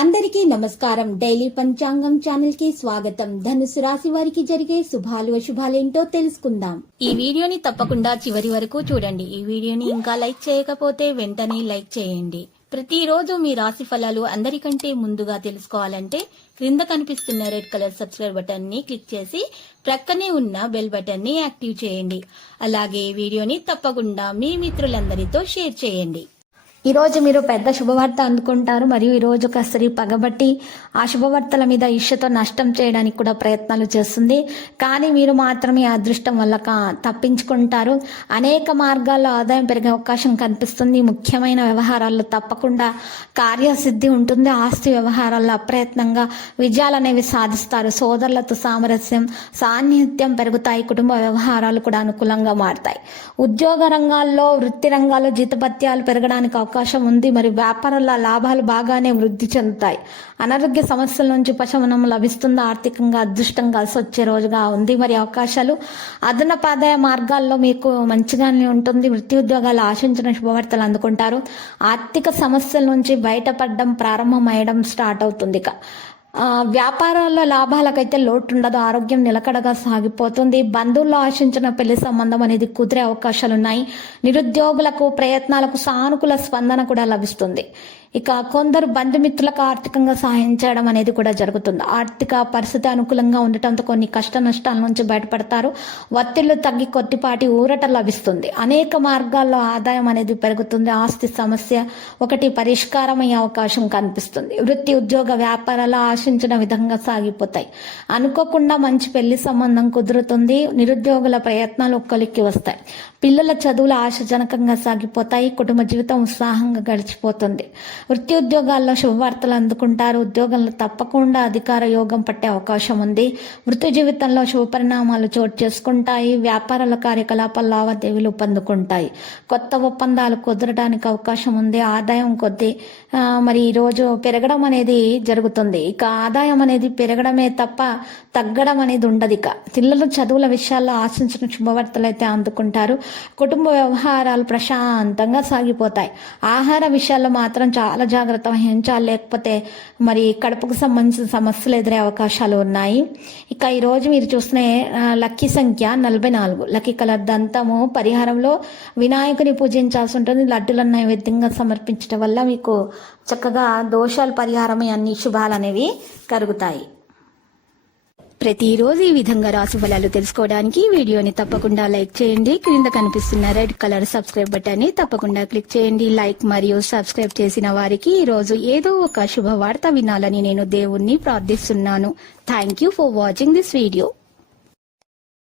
అందరికీ నమస్కారం. డైలీ పంచాంగం ఛానల్ కి స్వాగతం. ధనుసు రాశి వారికి జరిగే శుభాలు అశుభాలేంటో తెలుసుకుందాం. ఈ వీడియోని తప్పకుండా చివరి వరకు చూడండి. ఈ వీడియోని ఇంకా లైక్ చేయకపోతే వెంటనే లైక్ చేయండి. ప్రతిరోజు మీ రాశి ఫలాలు అందరికంటే ముందుగా తెలుసుకోవాలంటే క్రింద కనిపిస్తున్న రెడ్ కలర్ సబ్స్క్రైబ్ బటన్ ని క్లిక్ చేసి ప్రక్కనే ఉన్న బెల్ బటన్ ని యాక్టివ్ చేయండి. అలాగే వీడియోని తప్పకుండా మీ మిత్రులందరితో షేర్ చేయండి. ఈరోజు మీరు పెద్ద శుభవార్త అందుకుంటారు. మరియు ఈరోజు ఒక స్త్రీ పగబట్టి ఆ శుభవార్తల మీద ఇష్యతో నష్టం చేయడానికి కూడా ప్రయత్నాలు చేస్తుంది. కానీ మీరు మాత్రమే అదృష్టం వల్ల తప్పించుకుంటారు. అనేక మార్గాల్లో ఆదాయం పెరిగే అవకాశం కనిపిస్తుంది. ముఖ్యమైన వ్యవహారాల్లో తప్పకుండా కార్యసిద్ధి ఉంటుంది. ఆస్తి వ్యవహారాల్లో అప్రయత్నంగా విజయాలు అనేవి సాధిస్తారు. సోదరులతో సామరస్యం సాన్నిహిత్యం పెరుగుతాయి. కుటుంబ వ్యవహారాలు కూడా అనుకూలంగా మారుతాయి. ఉద్యోగ రంగాల్లో వృత్తి రంగాల్లో జీతభత్యాలు పెరగడానికి అవకాశం ఉంది. మరి వ్యాపారాల లాభాలు బాగానే వృద్ధి చెందుతాయి. అనారోగ్య సమస్యల నుంచి ఉపశమనం లభిస్తుంది. ఆర్థికంగా అదృష్టం కలిసి వచ్చే రోజుగా ఉంది. మరి అవకాశాలు అదనపు ఆదాయ మార్గాల్లో మీకు మంచిగానే ఉంటుంది. వృత్తి ఉద్యోగాలు ఆశించిన శుభవార్తలు అందుకుంటారు. ఆర్థిక సమస్యల నుంచి బయటపడడం ప్రారంభమయ్యడం స్టార్ట్ అవుతుంది. వ్యాపారాల్లో లాభాలకైతే లోటు ఉండదు. ఆరోగ్యం నిలకడగా సాగిపోతుంది. బంధువుల్లో ఆశించిన పెళ్లి సంబంధం అనేది కుదిరే అవకాశాలున్నాయి. నిరుద్యోగులకు ప్రయత్నాలకు సానుకూల స్పందన కూడా లభిస్తుంది. ఇక కొందరు బంధుమిత్రులకు ఆర్థికంగా సహాయం చేయడం అనేది కూడా జరుగుతుంది. ఆర్థిక పరిస్థితి అనుకూలంగా ఉండటంతో కొన్ని కష్ట నష్టాల నుంచి బయటపడతారు. ఒత్తిళ్లు తగ్గి కొద్దిపాటి ఊరట లభిస్తుంది. అనేక మార్గాల్లో ఆదాయం అనేది పెరుగుతుంది. ఆస్తి సమస్య ఒకటి పరిష్కారం అయ్యే అవకాశం కనిపిస్తుంది. వృత్తి ఉద్యోగ వ్యాపారాలు ఆశించిన విధంగా సాగిపోతాయి. అనుకోకుండా మంచి పెళ్లి సంబంధం కుదురుతుంది. నిరుద్యోగుల ప్రయత్నాలు ఒక్కలికి వస్తాయి. పిల్లల చదువులు ఆశాజనకంగా సాగిపోతాయి. కుటుంబ జీవితం ఉత్సాహంగా గడిచిపోతుంది. వృత్తి ఉద్యోగాల్లో శుభవార్తలు అందుకుంటారు. ఉద్యోగంలో తప్పకుండా అధికార యోగం పట్టే అవకాశం ఉంది. వృత్తి జీవితంలో శుభ పరిణామాలు చోటు చేసుకుంటాయి. వ్యాపారాల కార్యకలాపాల లావాదేవీలు పొందుకుంటాయి. కొత్త ఒప్పందాలు కుదరడానికి అవకాశం ఉంది. ఆదాయం కొద్ది మరి ఈరోజు పెరగడం అనేది జరుగుతుంది. ఇక ఆదాయం అనేది పెరగడమే తప్ప తగ్గడం అనేది ఉండదు. ఇక పిల్లల చదువుల విషయాల్లో ఆశించిన శుభవార్తలు అయితే అందుకుంటారు. కుటుంబ వ్యవహారాలు ప్రశాంతంగా సాగిపోతాయి. ఆహార విషయాల్లో మాత్రం చాలా జాగ్రత్త వహించాలి. లేకపోతే మరి కడుపుకు సంబంధించిన సమస్యలు ఎదురే అవకాశాలు ఉన్నాయి. ఇక ఈరోజు మీరు చూసిన లక్కీ సంఖ్య 44. Lucky colour దంతము. పరిహారంలో వినాయకుని పూజించాల్సి ఉంటుంది. లడ్డులను నైవేద్యంగా సమర్పించడం వల్ల మీకు చక్కగా దోషాలు పరిహారమే అన్ని శుభాలు అనేవి కలుగుతాయి. ప్రతిరోజు ఈ విధంగా రాశి ఫలాలు తెలుసుకోవడానికి వీడియోని తప్పకుండా లైక్ చేయండి. క్రింద కనిపిస్తున్న రెడ్ కలర్ సబ్స్క్రైబ్ బటన్ ని తప్పకుండా క్లిక్ చేయండి. లైక్ మరియు సబ్స్క్రైబ్ చేసిన వారికి ఈ రోజు ఏదో ఒక శుభవార్త వినాలని నేను దేవుణ్ణి ప్రార్థిస్తున్నాను. Thank you for watching this video.